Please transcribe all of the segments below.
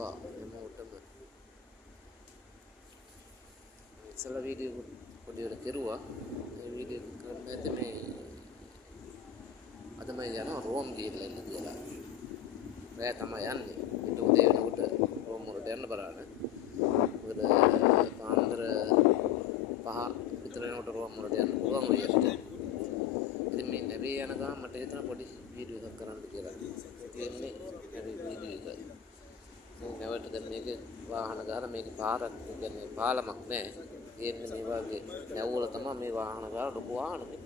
වේවා හැමෝටම. ඉස්සලා වීඩියෝ පොඩියට කෙරුවා. මේ වීඩියෝ කරන්න ඇත්තේ මේ අද මම යනවා රෝම් ගිහිල්ලා ඉන්න කියලා. රෑ තමයි යන්නේ. ඊට උදේ වෙනකොට රෝම් වලට යන්න බලන්න. මොකද පාන්දර 5 විතර වෙනකොට රෝම් වලට යන්න පුළුවන් වෙයි අපිට. ඉතින් මේ නැවේ යන ගමන් මට හිතෙනවා පොඩි වීඩියෝ එකක් කරන්න කියලා. තියෙන්නේ නැවේ වීඩියෝ එකයි. මේ නැවට දැන් මේක වාහන ගාන මේක පාරක් කියන්නේ පාලමක් නෑ. තියෙන්නේ මේ වගේ නැව් වල තමයි මේ වාහන ගාන ලොකු වාහන මේ.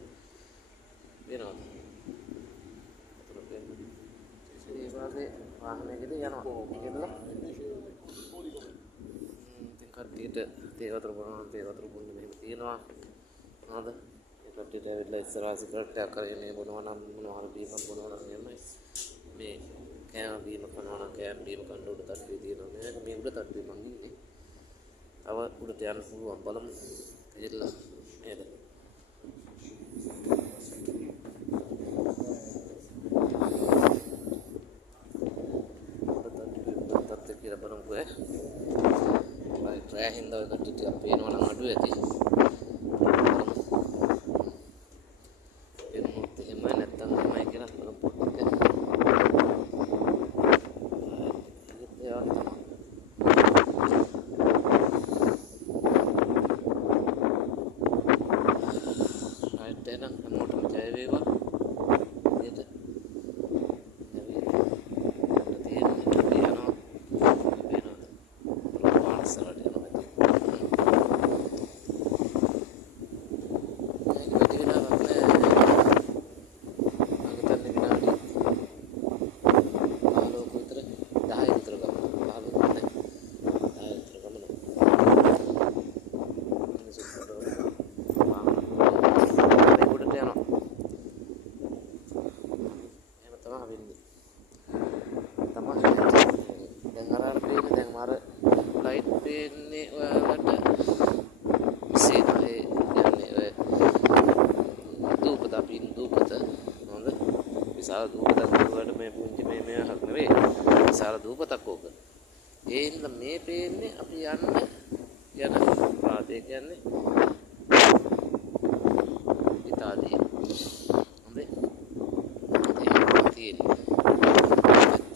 වෙනවද? ඒ වගේ වාහනයකදී යනවා. කියලා. ඉතින් කට්ටියට තේ වතුර බොනවා තේ වතුර බොන්නේ මෙහෙම තියෙනවා. හරිද? ඒ කට්ටියට ඇවිල්ලා ඉස්සරහා සිගරට් එකක් අරගෙන බොනවා නම් මොනවා හරි බීමක් බොනවා නම් එමය. මේ කෑම බීම කනවා නම් කෑම බීම කන්න උඩ තට්ටුවේ තියෙනවා. මේ උඩ තට්ටුවේ මං ඉන්නේ. තව උඩට යන්න පුළුවන් බලමු. එilla නේද? කියලා බලමුකෝ ඈ. රෑ හින්දා ඔය කට්ටිය ටිකක් පේනවා නම් අඩු ඇති. එන්නත් එහෙමයි නැත්තම් එහෙමයි කියලා බලමු පොඩ්ඩක්. රයිට් එහෙනම් හැමෝටම ජය වේවා. ලයිට් පේන්නේ ඔයාලට ඉස්සෙල්ලා යන්නේ ඔය දූපත අපි දූපත හොඳ විශාල දූපතක් වලට මේ පුංචි මේහක් නෙවෙයි විශාල දූපතක් ඕක. ඒ හින්දා මේ පේන්නේ අපි යන පාදේ කියන්නේ ඉතාලිය. හොඳේ.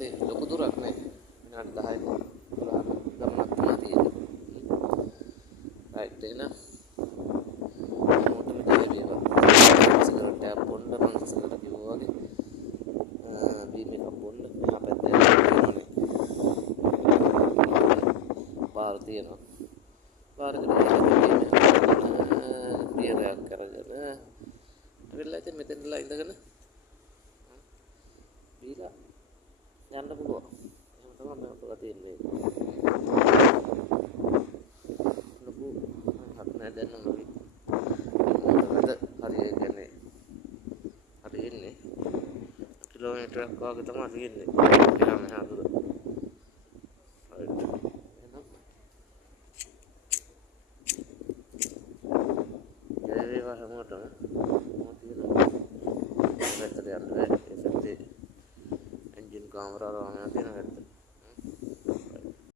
ඒක ලොකු දුරක් නෑ. විනාඩි 10ක එහෙනම් මොකටද ජය වේවා. සිගරට් එකක් බොන්න මං ඉස්සරට කිව්වා වගේ බීම් එකක් බොන්න මෙහා පැත්තේ තියෙනවනේ. පාර තියෙනවා. පාරකට බියරයක් කරගෙන වෙලා ඉතින් මෙතනලා ඉඳගෙන බීලා යන්න පුළුවන්. එහෙම තමයි මම ඔතන තියෙන්නේ. දැන් නම් හරිය කියන්නේ හරි ඉන්නේ කිලෝමීටරයක් වගේ තමයි තියෙන්නේ කියලා මෙහා දුර. ජය වේවා හැමෝටම. මොකද පැත්තට යන්න බෑ. ඒ පැත්තේ එන්ජින් කාමරාව